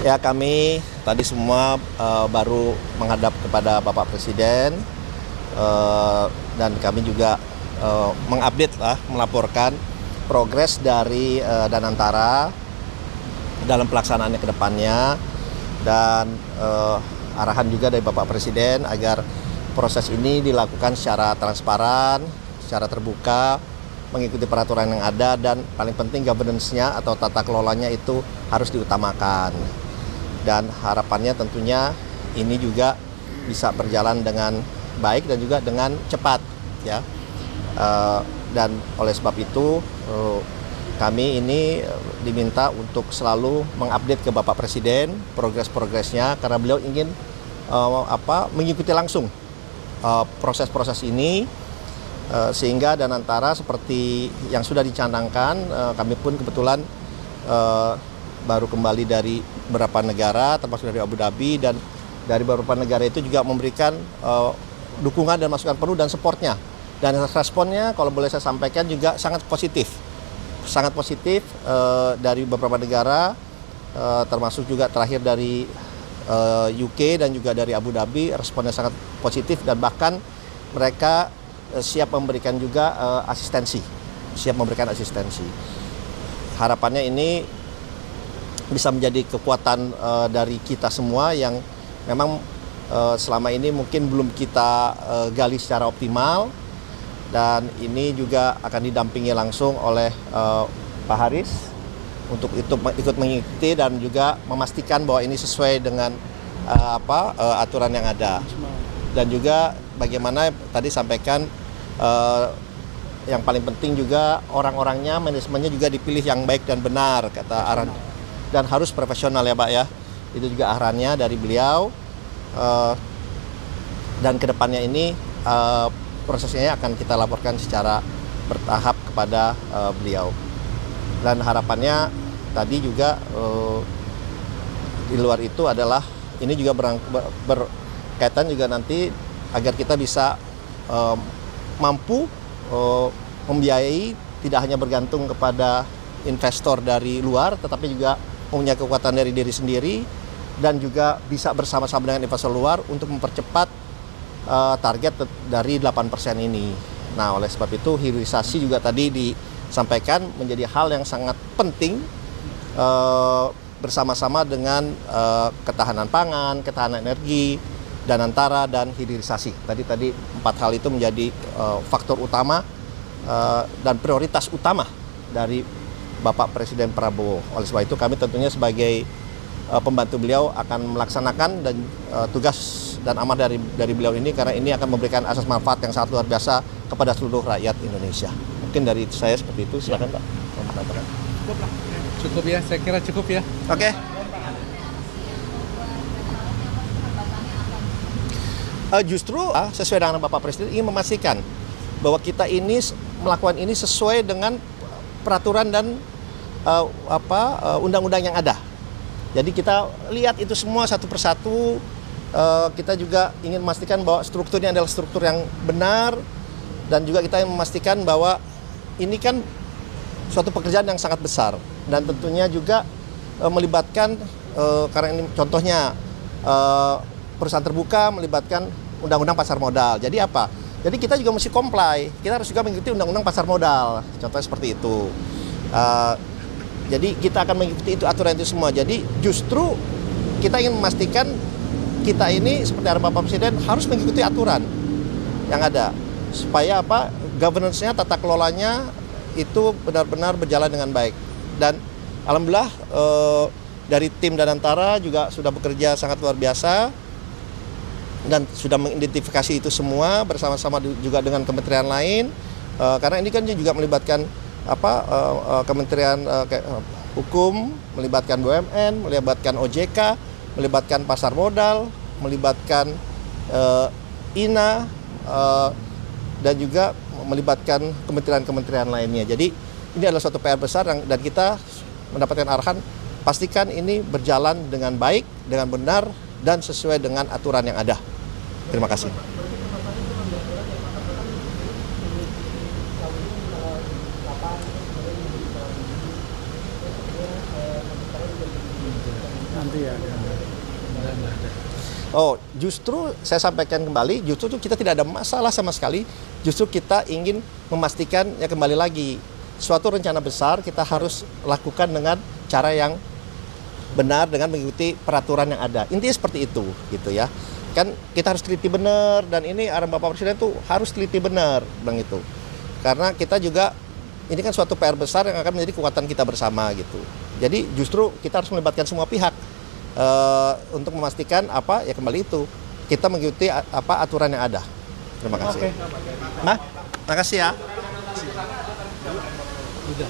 Ya, kami tadi semua baru menghadap kepada Bapak Presiden dan kami juga mengupdate lah, melaporkan progres dari Danantara dalam pelaksanaannya ke depannya dan arahan juga dari Bapak Presiden agar proses ini dilakukan secara transparan, secara terbuka, mengikuti peraturan yang ada dan paling penting governance-nya atau tata kelolanya itu harus diutamakan. Dan harapannya tentunya ini juga bisa berjalan dengan baik dan juga dengan cepat, ya. Dan oleh sebab itu kami ini diminta untuk selalu mengupdate ke Bapak Presiden progres-progresnya karena beliau ingin mengikuti langsung proses-proses ini sehingga Danantara seperti yang sudah dicanangkan, kami pun kebetulan baru kembali dari beberapa negara termasuk dari Abu Dhabi dan dari beberapa negara itu juga memberikan dukungan dan masukan penuh dan supportnya dan responnya kalau boleh saya sampaikan juga sangat positif dari beberapa negara termasuk juga terakhir dari UK dan juga dari Abu Dhabi responnya sangat positif dan bahkan mereka siap memberikan juga asistensi. Harapannya ini bisa menjadi kekuatan dari kita semua yang memang selama ini mungkin belum kita gali secara optimal dan ini juga akan didampingi langsung oleh Pak Haris untuk ikut mengikuti dan juga memastikan bahwa ini sesuai dengan aturan yang ada dan juga bagaimana tadi sampaikan yang paling penting juga orang-orangnya manajemennya juga dipilih yang baik dan benar kata arahan. Dan harus profesional ya Pak ya, itu juga arahannya dari beliau dan kedepannya ini prosesnya akan kita laporkan secara bertahap kepada beliau dan harapannya tadi juga di luar itu adalah ini juga berkaitan juga nanti agar kita bisa mampu membiayai tidak hanya bergantung kepada investor dari luar tetapi juga punya kekuatan dari diri sendiri dan juga bisa bersama-sama dengan investor luar untuk mempercepat target dari 8% ini. Nah, oleh sebab itu hilirisasi juga tadi disampaikan menjadi hal yang sangat penting bersama-sama dengan ketahanan pangan, ketahanan energi, Danantara dan hilirisasi. Tadi 4 hal itu menjadi faktor utama dan prioritas utama dari Bapak Presiden Prabowo. Oleh sebab itu kami tentunya sebagai pembantu beliau akan melaksanakan dan tugas dan amanah dari beliau ini karena ini akan memberikan asas manfaat yang sangat luar biasa kepada seluruh rakyat Indonesia. Mungkin dari saya seperti itu, silakan Pak. Cukup ya, saya kira cukup ya. Oke. Justru sesuai dengan Bapak Presiden ingin memastikan bahwa kita ini melakukan ini sesuai dengan peraturan dan undang-undang yang ada. Jadi kita lihat itu semua satu persatu. Kita juga ingin memastikan bahwa strukturnya adalah struktur yang benar dan juga kita ingin memastikan bahwa ini kan suatu pekerjaan yang sangat besar dan tentunya juga melibatkan karena ini contohnya perusahaan terbuka melibatkan undang-undang pasar modal. Jadi apa? Jadi kita juga mesti comply, kita harus juga mengikuti undang-undang pasar modal, contohnya seperti itu. Jadi kita akan mengikuti itu aturan itu semua. Jadi justru kita ingin memastikan kita ini seperti arahan Bapak Presiden harus mengikuti aturan yang ada. Supaya apa? Governance-nya, tata kelolanya itu benar-benar berjalan dengan baik. Dan alhamdulillah dari tim Danantara juga sudah bekerja sangat luar biasa. Dan sudah mengidentifikasi itu semua bersama-sama juga dengan kementerian lain karena ini kan juga melibatkan kementerian hukum, melibatkan BUMN, melibatkan OJK, melibatkan pasar modal, melibatkan INA dan juga melibatkan kementerian-kementerian lainnya. Jadi ini adalah suatu PR besar dan kita mendapatkan arahan pastikan ini berjalan dengan baik, dengan benar dan sesuai dengan aturan yang ada. Terima kasih. nanti ada. Oh, justru saya sampaikan kembali, justru kita tidak ada masalah sama sekali. Justru kita ingin memastikan ya kembali lagi suatu rencana besar kita harus lakukan dengan cara yang benar dengan mengikuti peraturan yang ada. Intinya seperti itu, gitu ya. Kan kita harus teliti benar dan ini arahan Bapak Presiden tuh harus teliti benar, Bang itu. Karena kita juga ini kan suatu PR besar yang akan menjadi kekuatan kita bersama gitu. Jadi justru kita harus melibatkan semua pihak. Untuk memastikan apa ya kembali itu kita mengikuti apa aturan yang ada. Terima kasih. Terima kasih ya. Udah.